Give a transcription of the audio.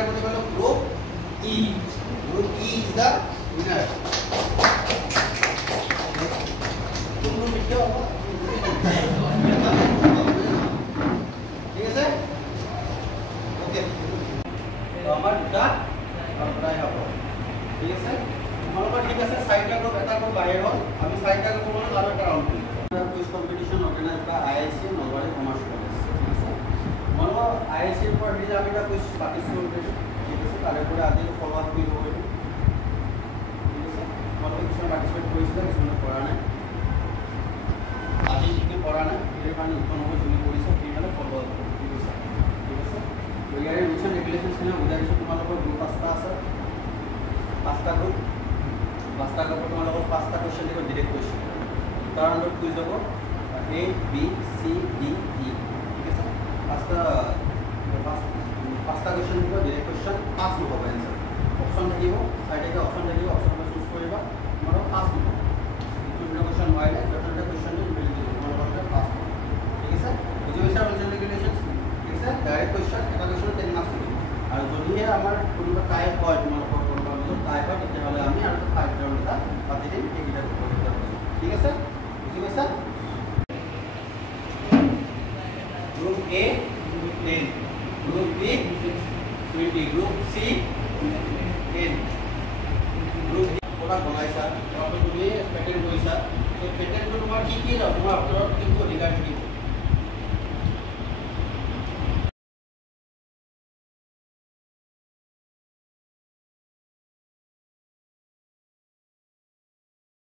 winner বলি হলো group E. Group E is the winner. তুমি লিখতে পারো ঠিক আছে ওকে তো আমার দুটা প্রায় হবে ঠিক আছে তোমালোকৰ ঠিক আছে সাইডটা গ্ৰুপ এটা গ্ৰুপ বাহিৰ হ'ল আমি সাইডটা গ্ৰুপ বললে আৰু এটা ৰাউন্ড কৰিম কুইজ কম্পিটিশন অৰ্গানাইজ বাই আইআইসি নলবাৰী কমাৰ্চ কলেজ ঠিক আছে তোমালোকৰ আইআইসিৰ পৰা হেৰি আমি এটা কুইজ পাৰ্টিচিপেট কৰিছোঁ ঠিক আছে তাৰে পৰা আজি ফলো আপ কৰিব পাৰিম ঠিক আছে তোমালোকে কিছুমান পাৰ্টিচিপেট কৰিছিলা কিছুমানে কৰা নাই আজি যিখিনি কৰা নাই সেই কাৰণে ইকনমি যোনে কৰিছে সেইকাৰণে ফলো আপ কৰিম ঠিক আছে তো ইয়াৰে ৰুলছ এণ্ড ৰেগুলেশ্যনছখিনি বুজাই দিছোঁ তোমালোকৰ গ্ৰুপ পাঁচটা আছে পাঁচটা গ্ৰুপ তোমালোকৰ পাঁচটা কুৱেশ্যন দিব ডিৰেক্ট কুৱেশ্যন তাৰ আণ্ডাৰত কুইজ হ'ব A B C D E ঠিক আছে পাঁচটা কুৱেশ্যন দিব ডিৰেক্ট কুৱেশ্যন পাঁচ নহ'ব এনচাৰ অপশ্যন থাকিব চাৰিটাকে অপশ্যন থাকিব অপশ্যনটো চুজ কৰিবা তোমালোকৰ পাঁচ নহ'ব দুটা কুৱেশ্যন নোৱাৰিলে দুটা কুৱেশ্যনটো মিলি দিব তোমালোকৰ পাঁচ ঠিক আছে বুজি পাইছা ৰুলছ এণ্ড ৰেগুলেশ্যনছ ঠিক আছে ডাইৰেক্ট কুৱেশ্যন এটা কুৱেশ্যন 10 মাৰ্কছ দিব আৰু যদিহে আমাৰ কোনোবা টাইপ হয় তোমালোকৰ কোনোবা টাইপ হয় তেতিয়াহ'লে আমি আৰু 5 ৰাউণ্ড এটা পাতি দিম এইকেইটা ঠিক আছে বুজি পাইছা group A 10 group B 20 group C 10 group D পৰা বনাইছা তুমি পেটাৰ্ণ কৰিছা সেই পেটাৰ্ণটো তোমাৰ কি কি তোমাৰ ভিতৰত কিন্তু অধিকাৰ থাকিব